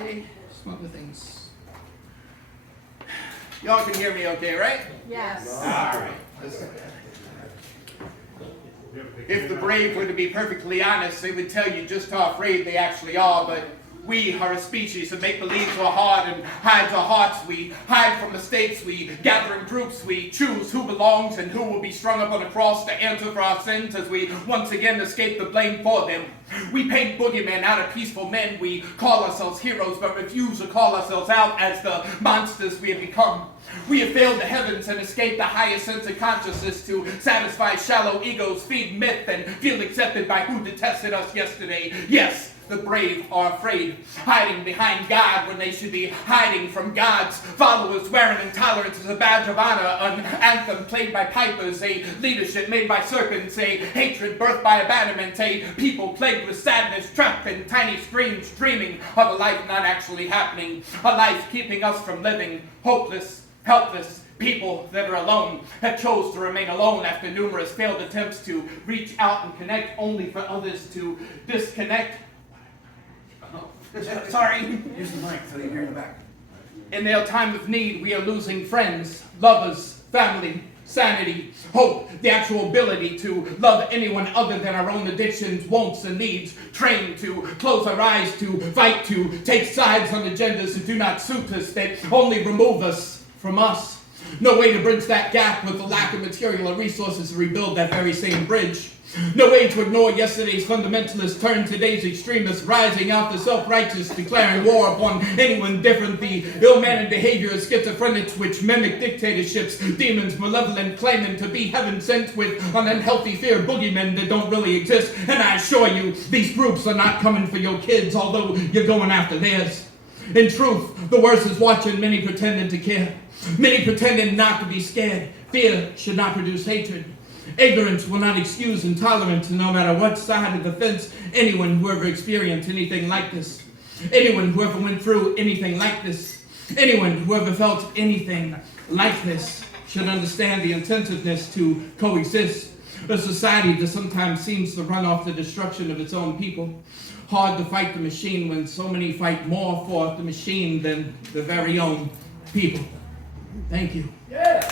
Okay, some other things. Y'all can hear me okay, right? Yes. All right. If the brave were to be perfectly honest, they would tell you just how afraid they actually are, but we are a species of make-believe who are hard and hides our hearts. We hide from mistakes. We gather in groups. We choose who belongs and who will be strung up on a cross to answer for our sins as we once again escape the blame for them. We paint boogeymen out of peaceful men. We call ourselves heroes but refuse to call ourselves out as the monsters we have become. We have failed the heavens and escaped the highest sense of consciousness to satisfy shallow egos, feed myth, and feel accepted by who detested us yesterday. Yes, the brave are afraid, hiding behind God when they should be hiding from God's followers, wearing intolerance as a badge of honor, an anthem played by pipers, a leadership made by serpents, a hatred birthed by abandonment, a people plagued with sadness, trapped in tiny screams, dreaming of a life not actually happening, a life keeping us from living, hopeless, helpless. People that are alone have chose to remain alone after numerous failed attempts to reach out and connect, only for others to disconnect. Sorry. Use the mic so you hear in the back. In their time of need, we are losing friends, lovers, family, sanity, hope, the actual ability to love anyone other than our own addictions, wants, and needs, trained to close our eyes, to fight, to take sides on agendas that do not suit us, that only remove us from us. No way to bridge that gap with the lack of material or resources to rebuild that very same bridge. No way to ignore yesterday's fundamentalists turn today's extremists, rising out the self-righteous, declaring war upon anyone different. The ill-mannered behavior of schizophrenics which mimic dictatorships, demons malevolent claiming to be heaven-sent with an unhealthy fear of boogeymen that don't really exist. And I assure you, these groups are not coming for your kids, although you're going after theirs. In truth, the worst is watching many pretending to care, many pretending not to be scared. Fear should not produce hatred. Ignorance will not excuse intolerance, no matter what side of the fence. Anyone who ever experienced anything like this, anyone who ever went through anything like this, anyone who ever felt anything like this should understand the intentiveness to coexist. A society that sometimes seems to run off the destruction of its own people. Hard to fight the machine when so many fight more for the machine than the very own people. Thank you. Yeah.